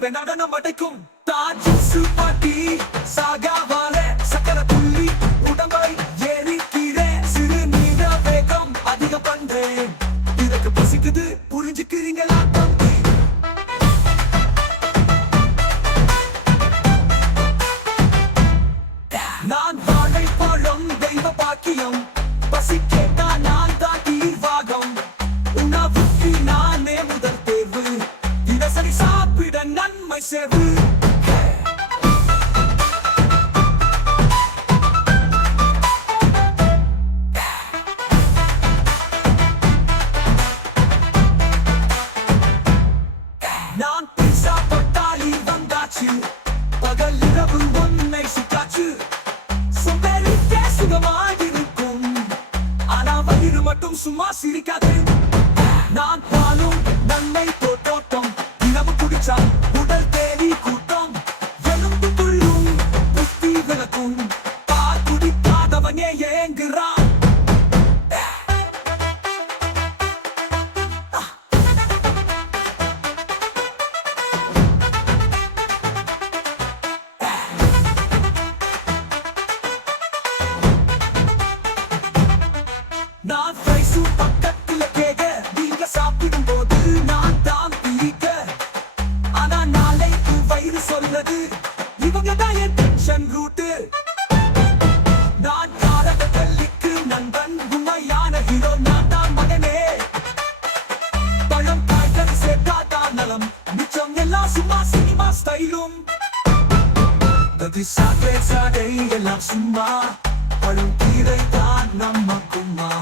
கூடவே நடனம் அடைக்கும் தாஜ் சுப்பாட்டி சாகாவாலே சக்கர புள்ளி உடம்பை ஏறிக்கிறே சிறு நீர வேகம் அதிக பண்றேன் இதற்கு பசிக்குது புரிஞ்சுக்கிறீங்களா தம்பி நான் வாழை பழம் தெய்வ பாக்கியம் பசி கேட்டா நான் தான் தீர்வாகம் உணவுக்கு நானே முதல் தேர்வு தினசரி சாப்பிட நன்மை சேர்வு நான் பீசா பட்டாளி வந்தாச்சு பகல் இரவு ஒன்னை சுட்டாச்சு சும்பேரிக்கே சுகமாயிருக்கும் ஆனா வயிறு மட்டும் சும்மா சிரிக்காது நான் பாலும் நன்மை போட்டோட்டம் தினமும் குடிச்சா உடல் தேவி கூட்டம் எலும்பு துள்ளும் புத்தி விளக்கும் பால் குடிக்காதவனே ஏங்குறான் நான் வயசு பக்கத்துல கேக நீங்க சாப்பிடும் போது நான் தான் பிரிக்க ஆனா நாளைக்கு வயிறு சொல்லது இவங்க தான் என் டென்ஷன் ரூட்டு நான் காரக கல்லிக்கு நண்பன் உண்மையான ஹீரோ நான் தான் மகனே பழம் காய்கறி சேர்த்தா தான் நலம் மிச்சம் எல்லாம் சும்மா சினிமா ஸ்டைலும் சாடை எல்லாம் சும்மா பழும் கீரை தான் நம்ம கும்மா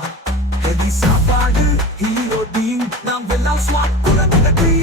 சாப்பாடு ஹீரோ டீம் நாம் எல்லாம் ஸ்மார்ட் குழந்தை